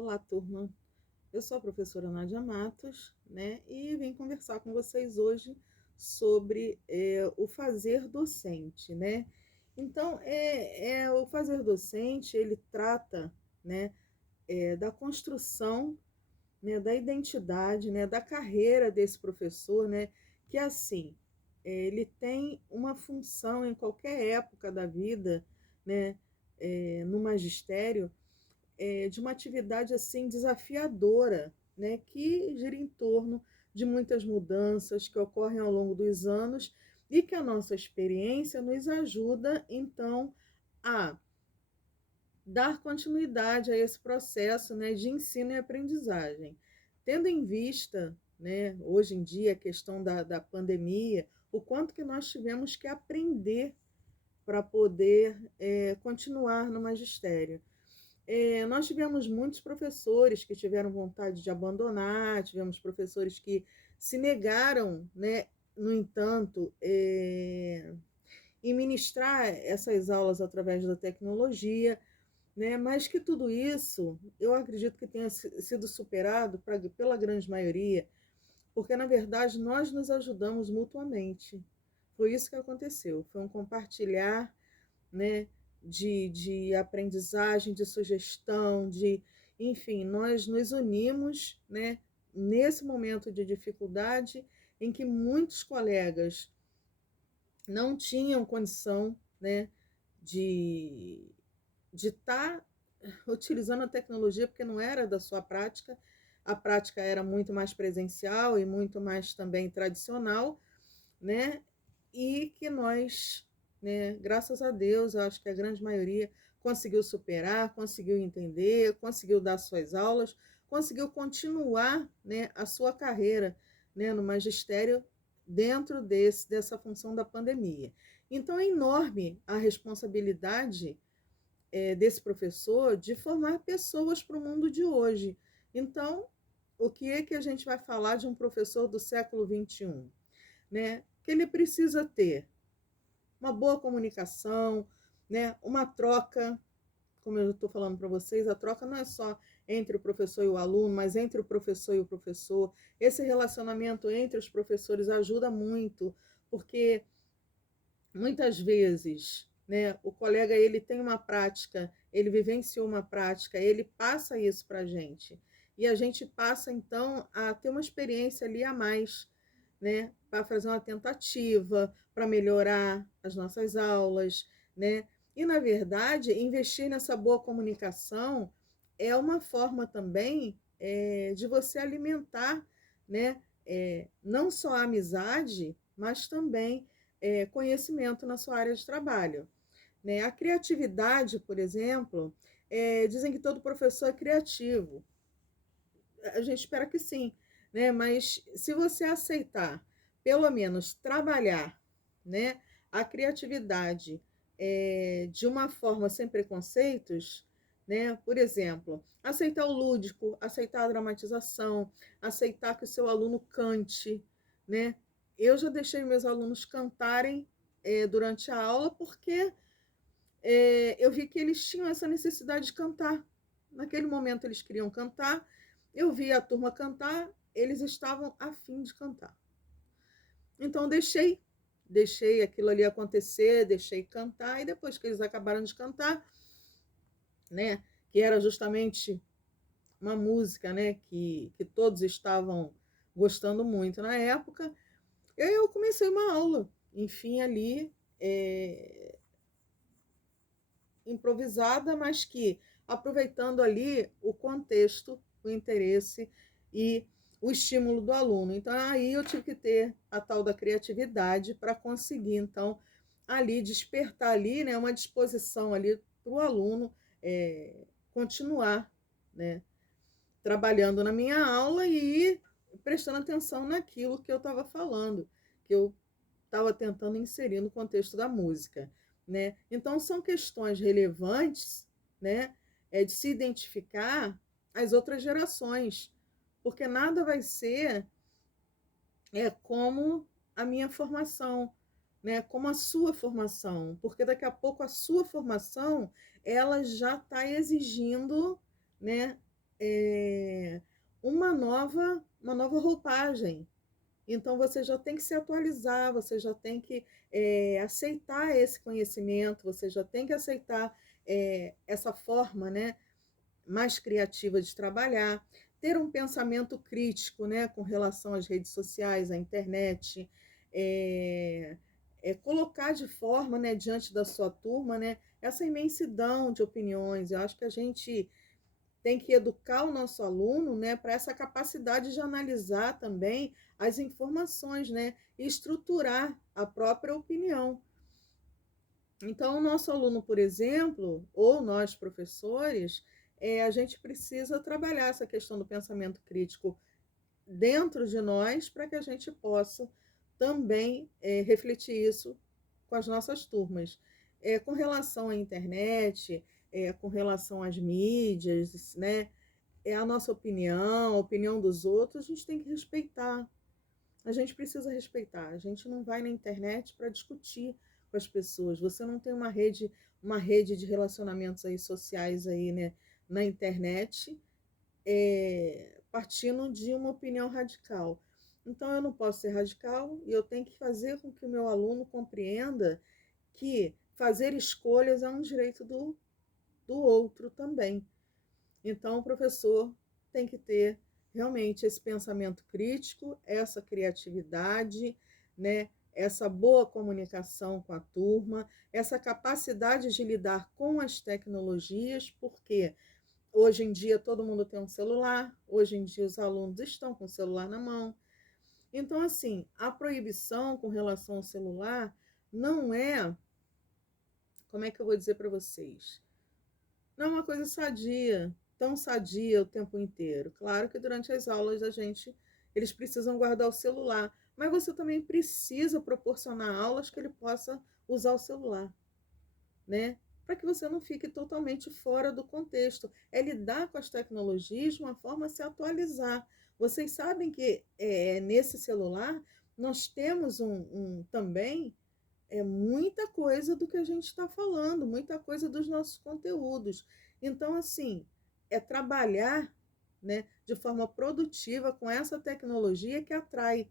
Olá, turma. Eu sou a professora Nádia Matos, né? E vim conversar com vocês hoje sobre o fazer docente, né? Então, o fazer docente, ele trata, né, da construção, né, da identidade, né, da carreira desse professor, né? Que assim, ele tem uma função em qualquer época da vida, né? No magistério, de uma atividade assim desafiadora, né, que gira em torno de muitas mudanças que ocorrem ao longo dos anos e que a nossa experiência nos ajuda então a dar continuidade a esse processo, né, de ensino e aprendizagem. Tendo em vista, né, hoje em dia a questão da pandemia, o quanto que nós tivemos que aprender para poder continuar no magistério. Nós tivemos muitos professores que tiveram vontade de abandonar, tivemos professores que se negaram, né, no entanto, em ministrar essas aulas através da tecnologia, né, mas que tudo isso eu acredito que tenha sido superado pela grande maioria, porque na verdade nós nos ajudamos mutuamente. Foi isso que aconteceu, foi um compartilhar, né, de aprendizagem, de sugestão, enfim, nós nos unimos, né, nesse momento de dificuldade em que muitos colegas não tinham condição, né, de estar utilizando a tecnologia porque não era da sua prática, a prática era muito mais presencial e muito mais também tradicional, né? E que nós, né, graças a Deus, eu acho que a grande maioria conseguiu superar, conseguiu entender, conseguiu dar suas aulas, conseguiu continuar, né, a sua carreira, né, no magistério dentro dessa função da pandemia. Então é enorme a responsabilidade desse professor de formar pessoas para o mundo de hoje. Então, o que é que a gente vai falar de um professor do século XXI? Né? Que ele precisa ter uma boa comunicação, né? Uma troca, como eu estou falando para vocês, a troca não é só entre o professor e o aluno, mas entre o professor e o professor. Esse relacionamento entre os professores ajuda muito, porque muitas vezes, né, o colega ele tem uma prática, ele vivenciou uma prática, ele passa isso para a gente. E a gente passa, então, a ter uma experiência ali a mais, né, para fazer uma tentativa, para melhorar as nossas aulas, né? E, na verdade, investir nessa boa comunicação é uma forma também de você alimentar, né, não só a amizade, mas também conhecimento na sua área de trabalho. Né? A criatividade, por exemplo, dizem que todo professor é criativo. A gente espera que sim, né? Mas se você aceitar, pelo menos trabalhar, né, a criatividade de uma forma sem preconceitos, né? Por exemplo, aceitar o lúdico, aceitar a dramatização, aceitar que o seu aluno cante, né? Eu já deixei meus alunos cantarem durante a aula porque eu vi que eles tinham essa necessidade de cantar. Naquele momento eles queriam cantar, eu vi a turma cantar, eles estavam a fim de cantar. Então deixei aquilo ali acontecer, deixei cantar, e depois que eles acabaram de cantar, né, que era justamente uma música, né, que todos estavam gostando muito na época, eu comecei uma aula, enfim, ali, improvisada, mas que aproveitando ali o contexto, o interesse e o estímulo do aluno. Então, aí eu tive que ter a tal da criatividade para conseguir, então, ali despertar ali, né, uma disposição ali para o aluno continuar, né, trabalhando na minha aula e prestando atenção naquilo que eu estava falando, que eu estava tentando inserir no contexto da música, né? Então são questões relevantes, né? De se identificar as outras gerações, porque nada vai ser como a minha formação, né? Como a sua formação, porque daqui a pouco a sua formação ela já está exigindo, né? é, uma nova roupagem. Então, você já tem que se atualizar, você já tem que aceitar esse conhecimento, você já tem que aceitar essa forma, né, mais criativa de trabalhar, ter um pensamento crítico, né, com relação às redes sociais, à internet, é, colocar de forma, né, diante da sua turma, né, essa imensidão de opiniões. Eu acho que a gente tem que educar o nosso aluno, né, para essa capacidade de analisar também as informações, né, e estruturar a própria opinião. Então, o nosso aluno, por exemplo, ou nós professores, a gente precisa trabalhar essa questão do pensamento crítico dentro de nós para que a gente possa também refletir isso com as nossas turmas. Com relação à internet, com relação às mídias, né, é a nossa opinião, a opinião dos outros, a gente tem que respeitar. A gente precisa respeitar. A gente não vai na internet para discutir com as pessoas. Você não tem uma rede de relacionamentos aí sociais aí, né, na internet, partindo de uma opinião radical. Então eu não posso ser radical e eu tenho que fazer com que o meu aluno compreenda que fazer escolhas é um direito do outro também. Então, o professor tem que ter realmente esse pensamento crítico, essa criatividade, né? Essa boa comunicação com a turma, essa capacidade de lidar com as tecnologias, porque hoje em dia todo mundo tem um celular, hoje em dia os alunos estão com o celular na mão. Então, assim, a proibição com relação ao celular não é, como é que eu vou dizer para vocês? Não é uma coisa sadia, tão sadia o tempo inteiro. Claro que durante as aulas eles precisam guardar o celular, mas você também precisa proporcionar aulas que ele possa usar o celular, né? Para que você não fique totalmente fora do contexto. É lidar com as tecnologias de uma forma a se atualizar. Vocês sabem que nesse celular nós temos também muita coisa do que a gente está falando, muita coisa dos nossos conteúdos. Então, assim, é trabalhar, né, de forma produtiva com essa tecnologia que atrai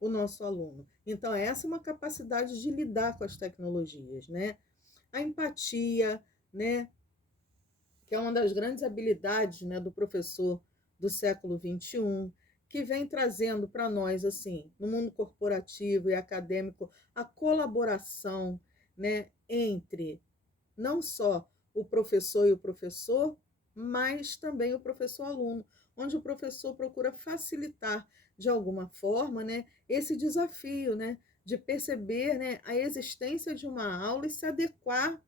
o nosso aluno. Então, essa é uma capacidade de lidar com as tecnologias, né? A empatia, né, que é uma das grandes habilidades, né, do professor do século XXI, que vem trazendo para nós, assim, no mundo corporativo e acadêmico, a colaboração, né, entre não só o professor e o professor, mas também o professor-aluno, onde o professor procura facilitar de alguma forma, né, esse desafio, né, de perceber, né, a existência de uma aula e se adequar,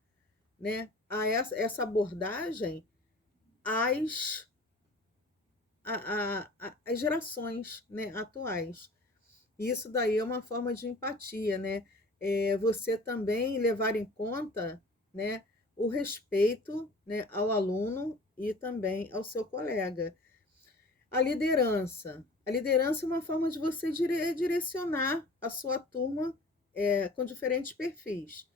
né, a essa abordagem às, às gerações, né, atuais. Isso daí é uma forma de empatia, né? Você também levar em conta, né, o respeito, né, ao aluno e também ao seu colega. A liderança é uma forma de você direcionar a sua turma com diferentes perfis.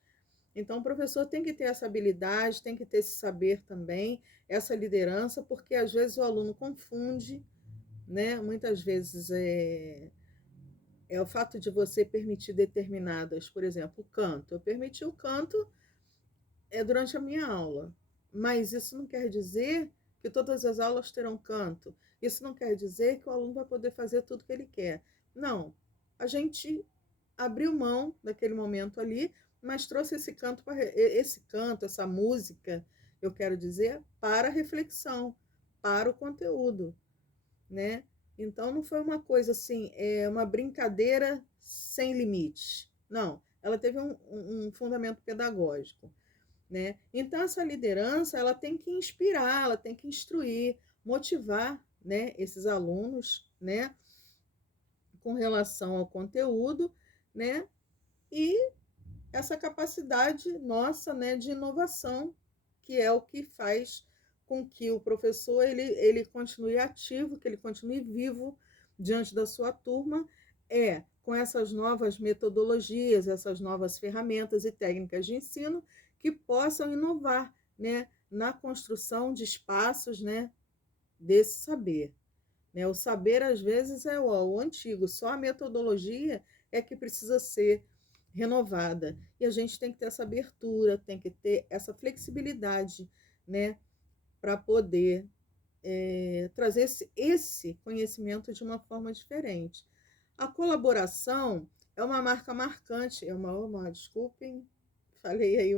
Então, o professor tem que ter essa habilidade, tem que ter esse saber também, essa liderança, porque às vezes o aluno confunde, né? Muitas vezes é o fato de você permitir determinadas, por exemplo, o canto. Eu permiti o canto durante a minha aula, mas isso não quer dizer que todas as aulas terão canto. Isso não quer dizer que o aluno vai poder fazer tudo que ele quer. Não, a gente abriu mão daquele momento ali, mas trouxe esse canto, essa música, eu quero dizer, para a reflexão, para o conteúdo, né? Então não foi uma coisa assim, uma brincadeira sem limite. Não, ela teve um fundamento pedagógico, né? Então essa liderança, ela tem que inspirar, ela tem que instruir, motivar, né, esses alunos, né, com relação ao conteúdo, né? E essa capacidade nossa, né, de inovação, que é o que faz com que o professor ele continue ativo, que ele continue vivo diante da sua turma, com essas novas metodologias, essas novas ferramentas e técnicas de ensino que possam inovar, né, na construção de espaços, né, desse saber, né? O saber, às vezes, é o antigo, só a metodologia é que precisa ser renovada. E a gente tem que ter essa abertura, tem que ter essa flexibilidade, né? Para poder trazer esse conhecimento de uma forma diferente. A colaboração é uma marca marcante, desculpem, falei aí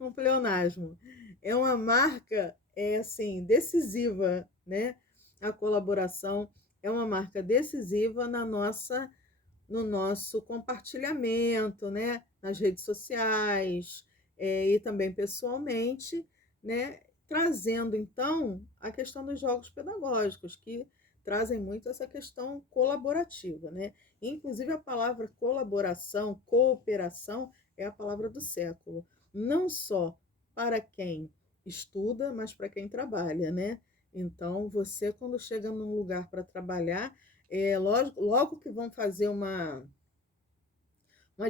um pleonasmo. É uma marca, assim, decisiva, né? A colaboração é uma marca decisiva no nosso compartilhamento, né? Nas redes sociais, e também pessoalmente, né? Trazendo, então, a questão dos jogos pedagógicos, que trazem muito essa questão colaborativa, né? Inclusive a palavra colaboração, cooperação, é a palavra do século. Não só para quem estuda, mas para quem trabalha, né? Então, você, quando chega num lugar para trabalhar, logo que vão fazer uma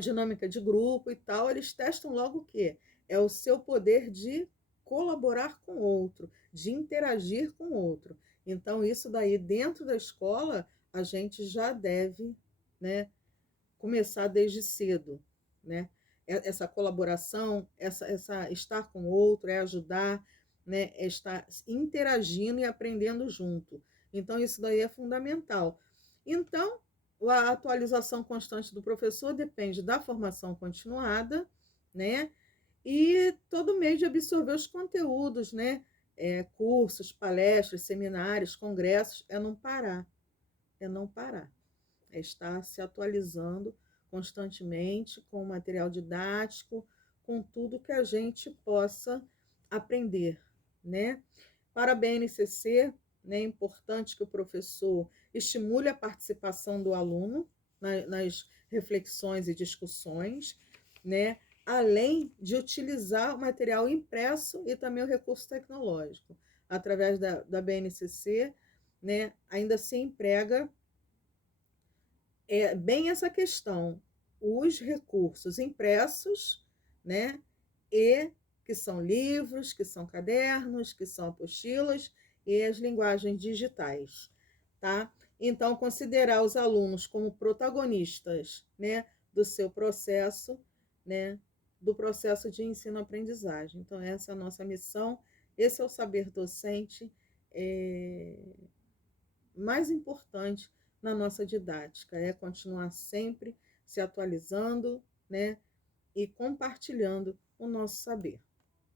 dinâmica de grupo e tal, eles testam logo o quê? É o seu poder de colaborar com o outro, de interagir com o outro. Então, isso daí, dentro da escola, a gente já deve, né, começar desde cedo, né? Essa colaboração, essa estar com o outro, é ajudar, né? É estar interagindo e aprendendo junto. Então, isso daí é fundamental. Então, a atualização constante do professor depende da formação continuada, né? E todo mês de absorver os conteúdos, né? Cursos, palestras, seminários, congressos, é não parar, é estar se atualizando constantemente com o material didático, com tudo que a gente possa aprender, né? Para a BNCC, né, é importante que o professor estimule a participação do aluno nas reflexões e discussões, né? Além de utilizar o material impresso e também o recurso tecnológico. Através da BNCC, né, ainda se emprega bem essa questão, os recursos impressos, né, e que são livros, que são cadernos, que são apostilas e as linguagens digitais, tá? Então, considerar os alunos como protagonistas, né, do seu processo, né, do processo de ensino-aprendizagem. Então, essa é a nossa missão, esse é o saber docente mais importante na nossa didática, é continuar sempre se atualizando, né, e compartilhando o nosso saber,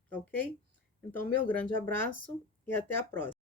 tá ok? Então, meu grande abraço e até a próxima.